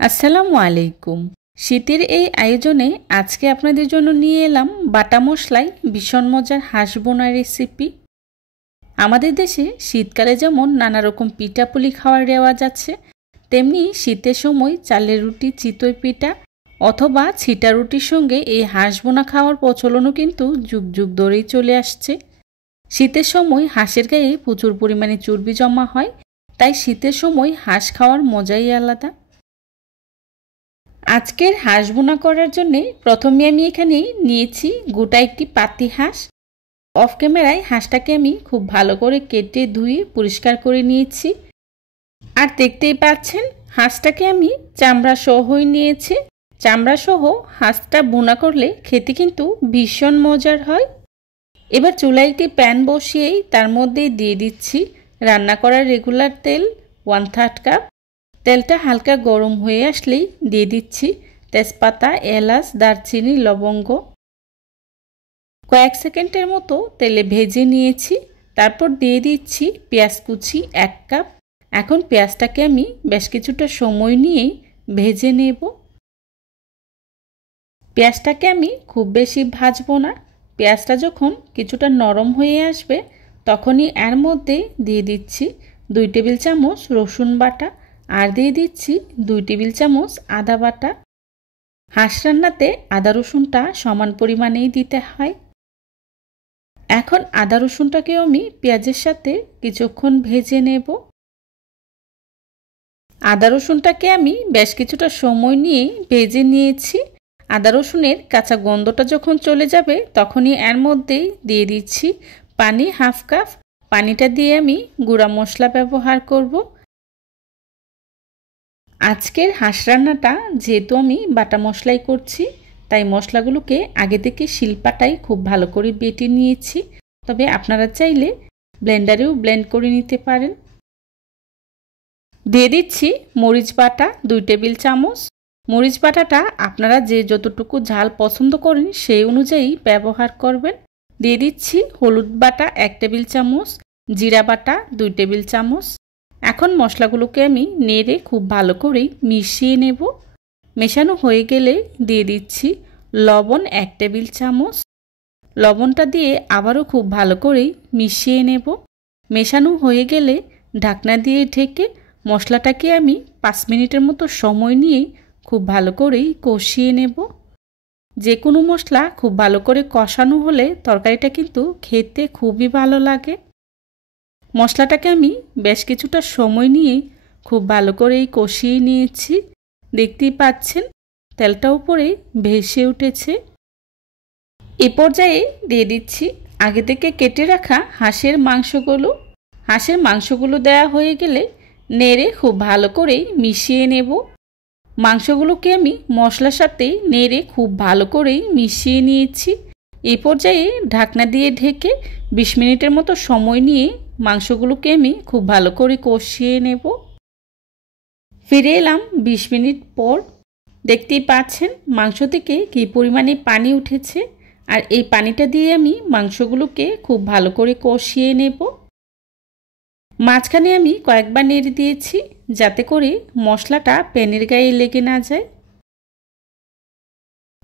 আসসালামু আলাইকুম। শীতের এই আয়োজনে আজকে আপনাদের জন্য নিয়ে এলাম বাটা মশলায় ভীষণ মজার হাঁস বোনা রেসিপি। আমাদের দেশে শীতকালে যেমন নানা রকম পিঠাপুলি খাওয়ার রেওয়াজ আছে, তেমনি শীতের সময় চালের রুটি, চিতই পিঠা অথবা ছিটা রুটির সঙ্গে এই হাঁস বোনা খাওয়ার প্রচলনও কিন্তু যুগ যুগ ধরেই চলে আসছে। শীতের সময় হাঁসের গায়ে প্রচুর পরিমাণে চর্বি জমা হয়, তাই শীতের সময় হাঁস খাওয়ার মজাই আলাদা। আজকের হাঁস বোনা করার জন্য প্রথমে আমি এখানে নিয়েছি গোটা একটি পাতি হাঁস। অফ ক্যামেরায় হাঁসটাকে আমি খুব ভালো করে কেটে ধুয়ে পরিষ্কার করে নিয়েছি। আর দেখতেই পাচ্ছেন হাঁসটাকে আমি চামড়া সহই নিয়েছি। চামড়া সহ হাঁসটা বোনা করলে খেতে কিন্তু ভীষণ মজার হয়। এবার চুলায় একটি প্যান বসিয়েই তার মধ্যে দিয়ে দিচ্ছি রান্না করার রেগুলার তেল 1/3 কাপ। তেলটা হালকা গরম হয়ে আসলেই দিয়ে দিচ্ছি তেজপাতা, এলাচ, দারচিনি, লবঙ্গ। কয়েক সেকেন্ডের মতো তেলে ভেজে নিয়েছি। তারপর দিয়ে দিচ্ছি পেঁয়াজ কুচি 1 কাপ। এখন পেঁয়াজটাকে আমি বেশ কিছুটা সময় নিয়েই ভেজে নেব। পেঁয়াজটাকে আমি খুব বেশি ভাজবো না। পেঁয়াজটা যখন কিছুটা নরম হয়ে আসবে তখনই এর মধ্যে দিয়ে দিচ্ছি 2 টেবিল চামচ রসুন বাটা আর দিয়ে দিচ্ছি 2 টেবিল চামচ আদা বাটা। হাঁস রান্নাতে আদা রসুনটা সমান পরিমাণেই দিতে হয়। এখন আদা রসুনটাকেও আমি পেঁয়াজের সাথে কিছুক্ষণ ভেজে নেব। আদা রসুনটাকে আমি বেশ কিছুটা সময় নিয়ে ভেজে নিয়েছি। আদা রসুনের কাঁচা গন্ধটা যখন চলে যাবে তখনই এর মধ্যে দিয়ে দিচ্ছি পানি 1/2 কাপ। পানিটা দিয়ে আমি গুঁড়া মশলা ব্যবহার করব। আজকের হাঁস রান্নাটা যেহেতু আমি বাটা মশলাই করছি, তাই মশলাগুলোকে আগে থেকে শিলপাটায় খুব ভালো করে বেটে নিয়েছি। তবে আপনারা চাইলে ব্লেন্ডারেও ব্লেন্ড করে নিতে পারেন। দিয়ে দিচ্ছি মরিচ বাটা 2 টেবিল চামচ। মরিচ বাটাটা আপনারা যে যতটুকু ঝাল পছন্দ করেন সেই অনুযায়ী ব্যবহার করবেন। দিয়ে দিচ্ছি হলুদ বাটা 1 টেবিল চামচ, জিরা বাটা 2 টেবিল চামচ। এখন মশলাগুলোকে আমি নেড়ে খুব ভালো করে মিশিয়ে নেব। মেশানো হয়ে গেলে দিয়ে দিচ্ছি লবণ 1 টেবিল চামচ। লবণটা দিয়ে আবারও খুব ভালো করে মিশিয়ে নেব। মেশানো হয়ে গেলে ঢাকনা দিয়ে ঢেকে মশলাটাকে আমি 5 মিনিটের মতো সময় নিয়ে খুব ভালো করেই কষিয়ে নেব। যে কোনো মশলা খুব ভালো করে কষানো হলে তরকারিটা কিন্তু খেতে খুবই ভালো লাগে। মশলাটাকে আমি বেশ কিছুটা সময় নিয়ে খুব ভালো করেই কষিয়ে নিয়েছি। দেখতেই পাচ্ছেন তেলটা উপরে ভেসে উঠেছে। এ পর্যায়ে দিয়ে দিচ্ছি আগে থেকে কেটে রাখা হাঁসের মাংসগুলো। হাঁসের মাংসগুলো দেওয়া হয়ে গেলে নেড়ে খুব ভালো করেই মিশিয়ে নেব। মাংসগুলোকে আমি মশলার সাথে নেড়ে খুব ভালো করেই মিশিয়ে নিয়েছি। এই পর্যায়ে ঢাকনা দিয়ে ঢেকে 20 মিনিটের মতো সময় নিয়ে মাংসগুলোকে আমি খুব ভালো করে কষিয়ে নেব। ফিরে এলাম 20 মিনিট পর। দেখতেই পাচ্ছেন মাংস থেকে কী পরিমাণে পানি উঠেছে। আর এই পানিটা দিয়ে আমি মাংসগুলোকে খুব ভালো করে কষিয়ে নেব। মাঝখানে আমি কয়েকবার নেড়ে দিয়েছি যাতে করে মশলাটা প্যানের গায়ে লেগে না যায়।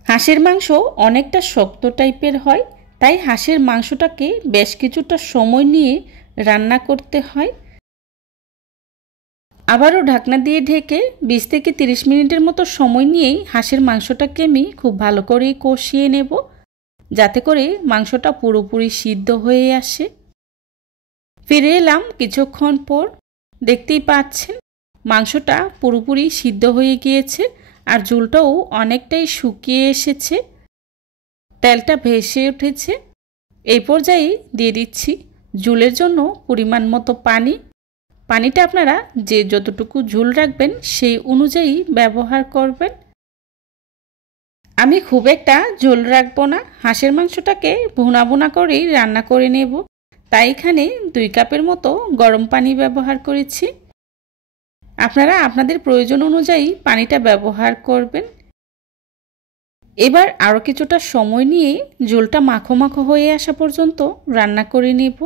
হাঁসের মাংস অনেকটা শক্ত টাইপের হয়, তাই হাঁসের মাংসটাকে বেশ কিছুটা সময় নিয়ে রান্না করতে হয়। আবারও ঢাকনা দিয়ে ঢেকে 20 থেকে 30 মিনিটের মতো সময় নিয়েই হাঁসের মাংসটাকে আমি খুব ভালো করে কষিয়ে নেব যাতে করে মাংসটা পুরোপুরি সিদ্ধ হয়ে আসে। ফিরে এলাম কিছুক্ষণ পর। দেখতেই পাচ্ছেন মাংসটা পুরোপুরি সিদ্ধ হয়ে গিয়েছে আর ঝোলটাও অনেকটাই শুকিয়ে এসেছে। তেলটা ভেসে উঠেছে। এই পর্যায়ে দিয়ে দিচ্ছি ঝোলের জন্য পরিমাণ মতো পানি। পানিটা আপনারা যে যতটুকু ঝোল রাখবেন সেই অনুযায়ী ব্যবহার করবেন। আমি খুব একটা ঝোল রাখবো না, হাঁসের মাংসটাকে ভুনা ভুনা করেই রান্না করে নেব। তাই এখানে 2 কাপের মতো গরম পানি ব্যবহার করেছি। আপনারা আপনাদের প্রয়োজন অনুযায়ী পানিটা ব্যবহার করবেন। এবার আরও কিছুটা সময় নিয়ে ঝোলটা মাখো মাখো হয়ে আসা পর্যন্ত রান্না করে নেব।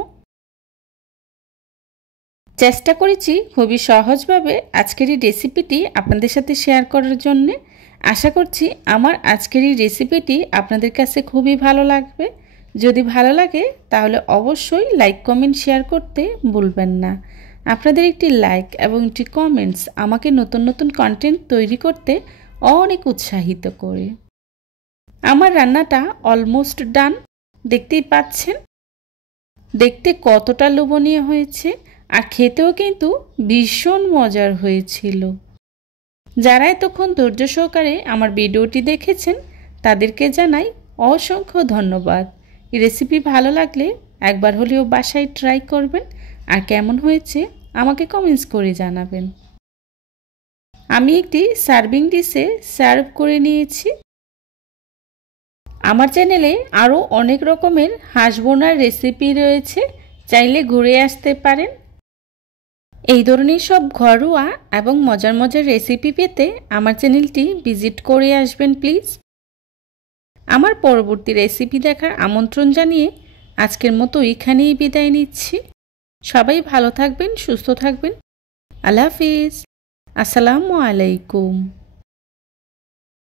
চেষ্টা করেছি খুবই সহজভাবে আজকের এই রেসিপিটি আপনাদের সাথে শেয়ার করার জন্যে। আশা করছি আমার আজকের এই রেসিপিটি আপনাদের কাছে খুবই ভালো লাগবে। যদি ভালো লাগে তাহলে অবশ্যই লাইক কমেন্ট শেয়ার করতে ভুলবেন না। আপনাদের একটি লাইক এবং একটি কমেন্টস আমাকে নতুন নতুন কন্টেন্ট তৈরি করতে অনেক উৎসাহিত করে। আমার রান্নাটা অলমোস্ট ডান, দেখতেই পাচ্ছেন দেখতে কতটা লোভনীয় হয়েছে, আর খেতেও কিন্তু ভীষণ মজার হয়েছিল। যারা এতক্ষণ ধৈর্য সহকারে আমার ভিডিওটি দেখেছেন তাদেরকে জানাই অসংখ্য ধন্যবাদ। এই রেসিপি ভালো লাগলে একবার হলেও বাসায় ট্রাই করবেন, আর কেমন হয়েছে আমাকে কমেন্টস করে জানাবেন। আমি একটি সার্ভিং ডিশে সার্ভ করে নিয়েছি। আমার চ্যানেলে আরও অনেক রকমের হাঁস বোনার রেসিপি রয়েছে, চাইলে ঘুরে আসতে পারেন। এই ধরনের সব ঘরোয়া এবং মজার মজার রেসিপি পেতে আমার চ্যানেলটি ভিজিট করে আসবেন প্লিজ। আমার পরবর্তী রেসিপি দেখার আমন্ত্রণ জানিয়ে আজকের মতো এখানেই বিদায় নিচ্ছি। সবাই ভালো থাকবেন, সুস্থ থাকবেন। আল্লাহ হাফিজ। আসসালামু আলাইকুম।